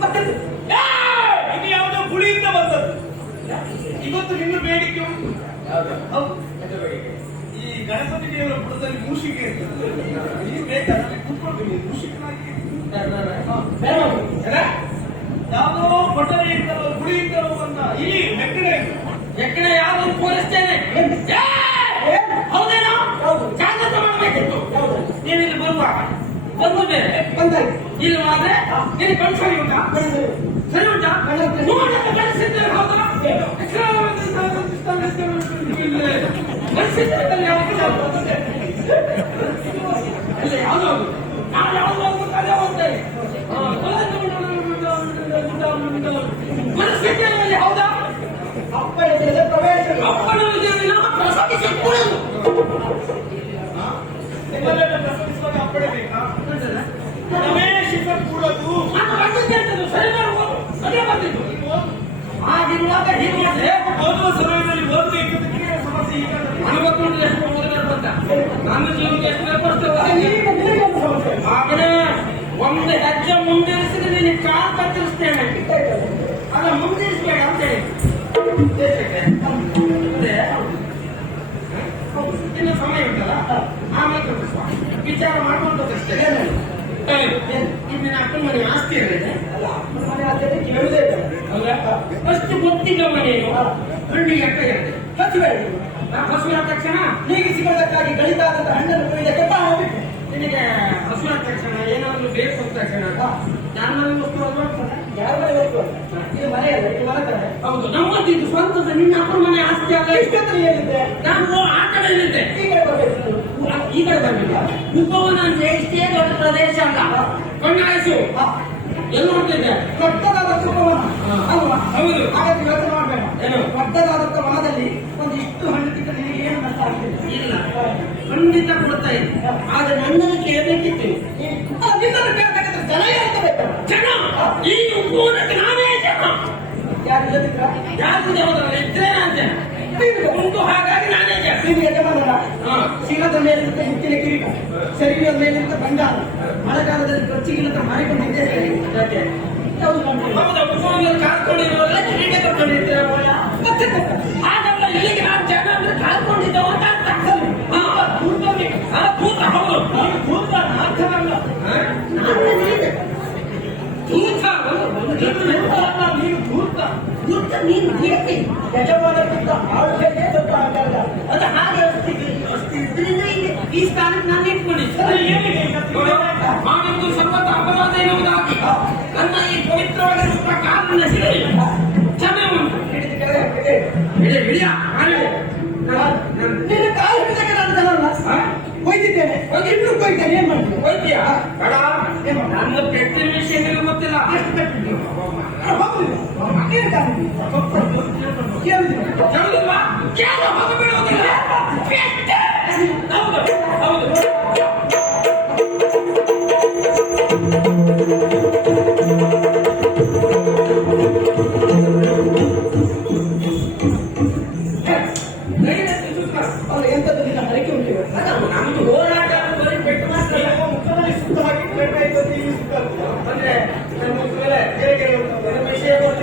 ಮತ್ತೆ ಏ, ಇದು ಯಾವುದೋ ಗುಳಿಯಿಂದ ಬಂದದ್ದು. ಇವತ್ತು ನಿಮ್ಮ ಬೇಡಿಕೆ? ಈ ಗಣಪತಿ ದೇವರ ಬುಡದಲ್ಲಿ ಮೂಷಿಕೆ ಇರ್ತದೆ. ನೀನು ಬೇಕಾದ್ರೆ ಮೂಷಿಕನಾಗಿ? ಯಾವುದೋ ಇರ್ತಲೋ ಬಂದ ಇಲ್ಲಿ ಮೆಕ್ಕಡೆ. ಎಕ್ಕಡೆ ಯಾವ್ದು ಪೋಲಿಸ್ತೇನೆ ಏ, ಹೌದೇನೋ ಹೌದು. ಜಾಗ್ರತೆ ಮಾಡಬೇಕಿತ್ತು ಹೌದು. ನೀವು ಇಲ್ಲಿ ಬರುವಾಗ ಬಂದು ಬೇರೆ ಬಂದಾಯ್ತು. ಇಲ್ಲಿ ನೀನು ಇಲ್ಲಿ ಕಣ್ ಸರಿ ಉಂಟಾ. ಸರಿ ಉಂಟಾ? ನೋಡಕ್ಕೆ ಕಳಿಸಿದ್ದೇವೆ ಹೌದಾ ಕಳಿಸಿದ್ದೇವೆ ಇಲ್ಲ ಯಾವುದು ನಾವು ಯಾವುದು ಹೋಗ್ಬೇಕು ಅದೇ ಹೋಗ್ತೇವೆ ಮನಸ್ಸಿದ್ದೇವೆ ನಾನು ಬಂದಿದ್ದೆ ಅಂತದ್ದು ಸರಿ ಮಾಡ್ಬೋದು ಅದೇ ಬಂದಿದ್ದು ಆಗಿರುವಾಗ ಹೀಗೆ ಓದುವ ಸಮಯದಲ್ಲಿ ಇದ್ದದಕ್ಕೆ ಸಮಸ್ಯೆ ಈಗ ನಲವತ್ತೊಂದು ಎಷ್ಟು ಓದಿದ್ರೆ ಬಂದ ನನ್ನ ಜೀವನಕ್ಕೆ ಎಷ್ಟು ಈಗ ನಿನಗೆ ಒಂದು ಹೆಜ್ಜೆ ಮುಂದಿರಿಸಿದ್ರೆ ನಿನಗೆ ಕಾಲ್ ಕತ್ತರಿಸ್ತೇನೆ ಅಲ್ಲ ಮುಂದಿರಿಸಬೇಡ ಅಂತ ಹೇಳಿ ಸಮಯ ಉಂಟಲ್ಲ ಆಮೇಲೆ ವಿಚಾರ ಮಾಡ್ಕೊಂಡು ಕಳಿಸ್ತೇನೆ ಇನ್ನು ಅಕ್ಕನ ಮನೆ ಆಸ್ತಿ ಹೇಳಿದೆ ಅಪ್ಪನ ಅಷ್ಟು ಗೊತ್ತಿಲ್ಲ ಮನೆಯು ಹಣ್ಣಿಗೆ ಅಕ್ಕ ಇರುತ್ತೆ ಹಚ್ಚಬೇಡಿ ಹಸುವಿನ ತಕ್ಷಣ ಹೀಗೆ ಸಿಗೋದಕ್ಕಾಗಿ ಗಳಿತಾದಂತ ಹಣ್ಣನ್ನು ಕುಯ್ದಕ್ಕೆ ಕೆಟ್ಟ ಹೋಗ್ಬಿಟ್ಟು ನಿನಗೆ ಹಸುವಿನ ತಕ್ಷಣ ಏನಾದ್ರು ಬೇಕು ಅಂತ ತಕ್ಷಣ ನಾನು ವಸ್ತು ಯಾರ ಮನೆ ಇದು ಮನೆ ಅಲ್ಲ ಇದು ಮನೆ ಹೌದು ನಮ್ಮದು ಇದು ಸ್ವಂತದ ನಿನ್ನ ಅಪ್ಪನ ಮನೆ ಆಸ್ತಿ ಅಲ್ಲ ಇಷ್ಟೊತ್ತು ನೀ ನಾನು ಆ ಕಡೆ ಈ ಕಡೆ ಬರ್ಬೇಕು. ಈ ಕಡೆ ಬರಲಿಲ್ಲ ಉಪವನ ಅಂದ್ರೆ ಇಷ್ಟೇ ದೊಡ್ಡ ಪ್ರದೇಶ ಅಲ್ಲ ಕಣ್ಣಾಯಿಸು ಎಲ್ಲ ನೋಡ್ತಿದ್ದೆ ದೊಡ್ಡದಾದ ಅಲ್ವಾ ಹೌದು. ಹಾಗಾದ್ರೆ ಯೋಚನೆ ಮಾಡಬೇಡ. ಏನು? ದೊಡ್ಡದಾದಂತ ವನದಲ್ಲಿ ಒಂದಿಷ್ಟು ಹಣ್ಣು ತಿಂದ್ರೆ ನಿನಗೆ ಏನು ಇಲ್ಲ. ಖಂಡಿತ ಕೊಡ್ತಾ ಇದ್ದೆ. ಆದ್ರೆ ನನ್ನನ್ನು ಕೇಳಬೇಕಿತ್ತು. ನಿನ್ನನ್ನು ಕೇಳ್ಬೇಕಾದ್ರೆ ಜನ ಹೇಳ್ತಾ ಬೇಕಲ್ಲ ಜನ? ಈ ಉಪವನಕ್ಕೆ ನಾನೇ ಜನ. ಯಾರು ಇಲ್ಲದಿದ್ರ ಯಾರು ದೇವರಲ್ಲ ಇದ್ರೆ ನಾನು ಜನ ಉಂಟು ಹಾಗಾಗಿ ನಾನೇ ಜನ. ನೀನು ಯಜಮಾನರ ಹಾ. ಹೆಚ್ಚಿನ ಕಿರೀಟ ಶರೀರದ ಮೇಲಿರುತ್ತ ಬಂಗಾರ. ಮಳೆಗಾಲದಲ್ಲಿ ಕೊಚ್ಚಿಗಿಲ್ಲದ ಮಾರಿಕೊಂಡಿದ್ದೆ ಯಾಕೆ? ಕಿರೀಟ ಮತ್ತೆ ಹಾಗಲ್ಲ ಇಲ್ಲಿಗೆ ನಾನು ಜನ ಅಂದ್ರೆ ಕಾಲ್ಕೊಂಡಿದ್ದವ ಭೂತ ಹೌದು. ಭೂತ? ಭೂತ ನೀನು ಭೂತ ಭೂತ. ನೀನು ಕೀರ್ತಿ ಯಜಮಾನಕ್ಕಿಂತ ಆಳ್ವಿಕೆ ದೊಡ್ಡ ಆಗಲ್ಲ ಅದು ಹಾಗೆ ಅಷ್ಟು ಅಷ್ಟು ಇದ್ರಿಂದ ಇಲ್ಲಿ ಈ ಸ್ಥಾನಕ್ಕೆ ನಾನು ಇಟ್ಕೊಂಡಿದ್ದೆ ನಾನೊಂದು ಸರ್ವತ ಅಪರಾಧ ಎನ್ನುವುದಾಗಿ. ನನ್ನ ಈ ಪವಿತ್ರವಾಗಿರುವ ಕಾಲನ್ನ ಹಿಡಿಯ ಕ್ಷಮೆ ಉಂಟು. ಹಿಡಿದು ಕೆಳಗೆ ಹಾಕಿದೆ. ಹಿಡಿಯ ಹಿಡಿಯ ಮಾಡಿ ನಿನ್ನ ಕಾಲು ಹಿಡಿದಕ್ಕೆ ನಾನು ಜನರಲ್ಲ ಕೊಯ್ದಿದ್ದೇನೆ ಇನ್ನೂ ಕೊಯ್ತೇನೆ ಏನ್ ಮಾಡ್ತೀನಿ ಹೋಯ್ತೀಯ? ಬೇಡ. ನನ್ನ ಪೆಟ್ಟಿನ ವಿಷಯ ನಿನಗೆ ಗೊತ್ತಿಲ್ಲ. ಅಷ್ಟು ಕಟ್ಟಿದ್ದು? ಹೋಗುದಿಲ್ಲ ಏನು ಕಾರಣಕ್ಕೆ? ಕೇಳುದಿಲ್ಲ ಹೇಳುದಿಲ್ವಾ ಕೇಳ ಹೋಗಬಿಡುವುದಿಲ್ಲ ಪೆಟ್ಟೆ. ಹೌದು ಹೌದು.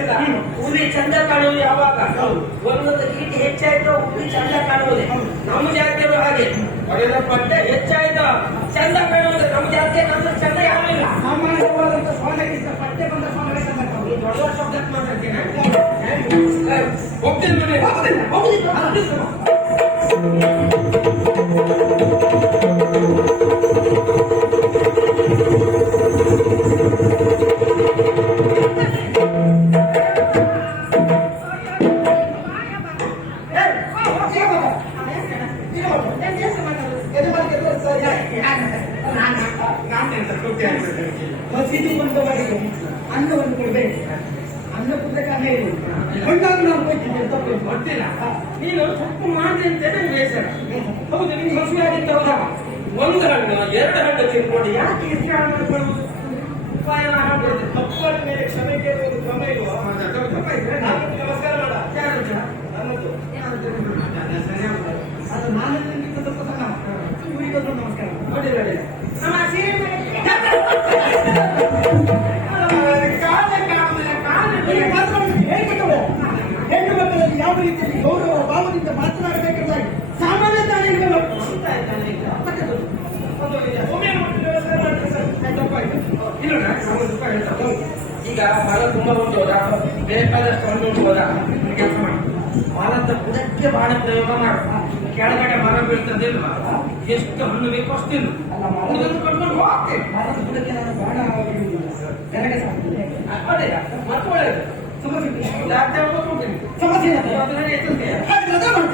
ಗೊತ್ತಿಲ್ಲ ಹುಲಿ ಚಂದ ಕಾಣುವುದು ಯಾವಾಗ? ಒಂದೊಂದು ಕೀಟ ಹೆಚ್ಚಾಯ್ತು ಹುಲಿ ಚಂದ ಕಾಣುವುದೇ. ನಮ್ಮ ಜಾತಿಯವರು ಹಾಗೆ. ಹೊಡೆದ ಪಟ್ಟೆ ಹೆಚ್ಚಾಯ್ತು ಚಂದ ಕಾಣುವುದು. ನಮ್ಮ ಜಾತಿಯ ನಮ್ಮ ಚಂದ ಯಾವಿಲ್ಲ ಸಾಮಾನ್ಯವಾದಂತ ಪಟ್ಟೆ ಬಂದ ಸ್ವಾಮಿ ಸಂಬಂಧ ಈ ದೊಡ್ಡ ಶಬ್ದಕ್ಕೆ ಮಾತಾಡ್ತೀನಿ ಹೋಗ್ತೀನಿ ಮನೆ. ಹೋಗುದಿಲ್ಲ ಮಸೀದಿ ಬಂದವರಿಗೆ ಅನ್ನವನ್ನು ಕೊಡಬೇಕು. ಅನ್ನ ಕೊಡ್ಬೇಕು ಅನ್ನ ಇದೆ ಕೊಂಡಾಗ ನಾವು ಕೊಟ್ಟಿದ್ದೆ ತಪ್ಪು ಗೊತ್ತಿಲ್ಲ. ನೀನು ತಪ್ಪು ಮಾಡಿದೆ ಅಂತ ಹೇಳಿ ಬೇಸರ ಹೌದು ನಿನ್ ಮದುವೆ ಆಗಿದ್ದ ಒಂದು ಹಣ್ಣು ಎರಡು ಹಣ್ಣು ತಿನ್ಕೊಂಡು ಯಾಕೆ ಇಷ್ಟು? ಉಪಾಯ ತಪ್ಪು ತಪ್ಪಾದ ಮೇಲೆ ಕ್ಷಮೆ ಕೇಳುವುದು ಕ್ರಮ ಇಲ್ಲ ಈಗ ಬಹಳ ತುಂಬಾ ಒಂದು ಹೋದ ಬೇಕಾದಷ್ಟು ಒಂದು ಹೋದ ಕೆಲಸ ಮಾಡಿ ಭಾರತ ಬುಡಕ್ಕೆ ಬಹಳ ಪ್ರಯೋಗ ಮಾಡ ಕೆಳಗಡೆ ಮರ ಬೀಳ್ತದೆ ಎಷ್ಟು ಹಣ್ಣು ಬೇಕು ಅಷ್ಟಿಲ್ಲ ಇದನ್ನು ಕಟ್ಕೊಂಡು ಹೋಗ್ತೇನೆ ಭಾರತ ಬುಡಕ್ಕೆ ನಾನು ಬಹಳ ಕೆಳಗೆ ಒಳ್ಳೆಯ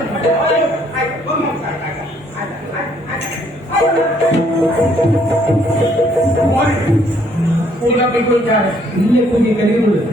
ಮತ್ತೆ ಇಲ್ಲ. ಅದನ್ನ ಎತ್ತುತ್ತೇನೆ ಹಾಗೆ ರಜೆ ಮಾಡ್ತೇನೆ.